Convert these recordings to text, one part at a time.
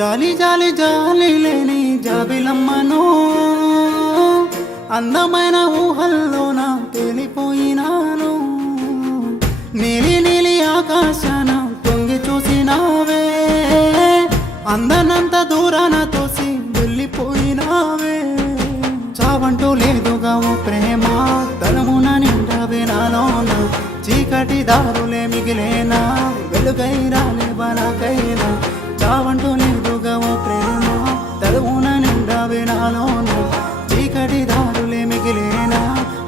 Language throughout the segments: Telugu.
జాలి జాలి జాలి లేని జాబిలమ్మను అందమైన ఊహల్లోన తేలిపోయినాను. నీలి నీలి ఆకాశాన తొంగి చూసినావే, అందనంత దూరాన తోసి వెళ్ళిపోయినావే. చావంటూ లేదుగా ఓ ప్రేమ, తలమున నిండావే నాలోన. చీకటి దారులే మిగిలేనా, వెలుగై రాలే బలకైనా. చావంటూ లేదుగా ఓ ప్రేమ, తలమున నిండావే నాలోన. చీకటి దారులే మిగిలేనా,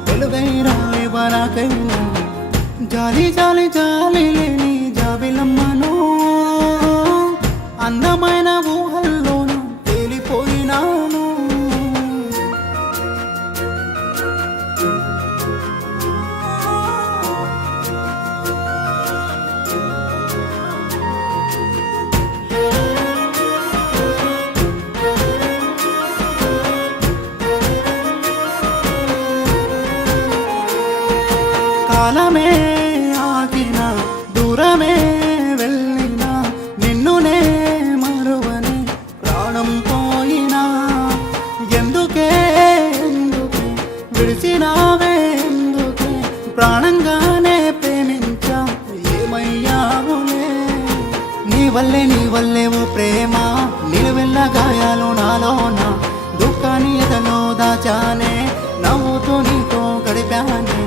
వెలుగై రాలే బలకైనా. జాలి జాలి జాలి లేని జాబిలమ్మను అందమైన ఊహల్లోన తేలిపోయినాను. కాలమే ఆగిన, దూరమే వెళ్ళినా, నిన్నునే మరువని ప్రాణం పోయినా. ఎందుకే ఎందుకే విడిచినావే, ఎందుకే ప్రాణంగానే ప్రేమించా, ఏమయ్యావులే. నీ వల్లే ఓ ప్రేమ, నిలువెల్ల గాయాలు నాలోన. దుఃఖాన్ని ఎదలో దాచానే, నవ్వుతూ నీతో గడిపానే.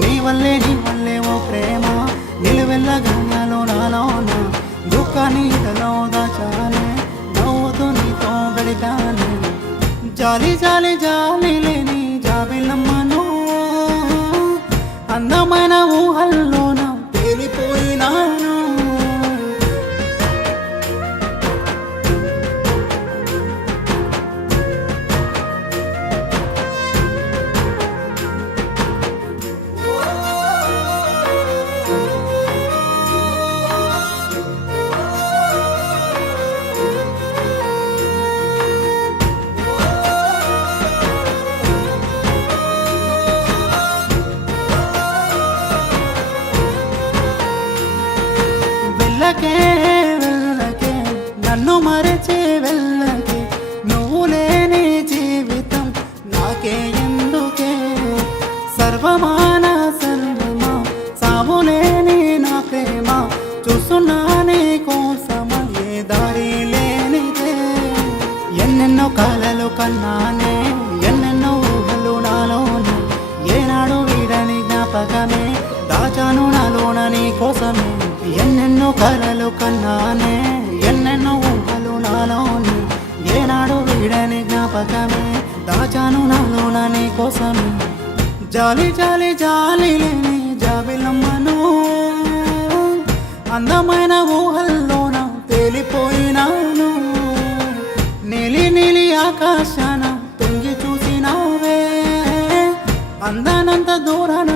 నీ వల్లే ఓ ప్రేమ, నిలువెల్ల గాయాలు నాలోన. దుఃఖాన్ని ఎదలో దాచానే, నవ్వుతూ నీతో గడిపానే. జాలి జాలి జాలి లేని జాబిలమ్మను అందమైన ఊహల్లోన తేలిపోయినాను. వెళ్ళకే వెళ్ళకే నన్ను మరచి వెళ్ళకే, నువ్వు లేని జీవితం నాకే ఎందుకే. సర్వమాన సర్వమా సావులేని నా ప్రేమ, చూస్తున్నా నీ కోసమా ఏ దారి లేనిదే. ఎన్నెన్నో కలలు కన్నానే, ఎన్నెన్నో ఊహలు నాలోన. ఏనాడు వీడని జ్ఞాపకమే దాచాను నాలోన నీ కోసమే. ఎన్నెన్నో కలలు కన్నానే, ఎన్నెన్నో ఊహలు నాలోని. ఏనాడు వీడని జ్ఞాపకమే దాచాను నాలోన నీ కోసమే. జాలి జాలి జాలి లేని జాబిలమ్మను అందమైన ఊహల్లోన తేలిపోయినాను. నీలి నీలి ఆకాశాన తొంగి చూసినావే, అందనంత దూరాన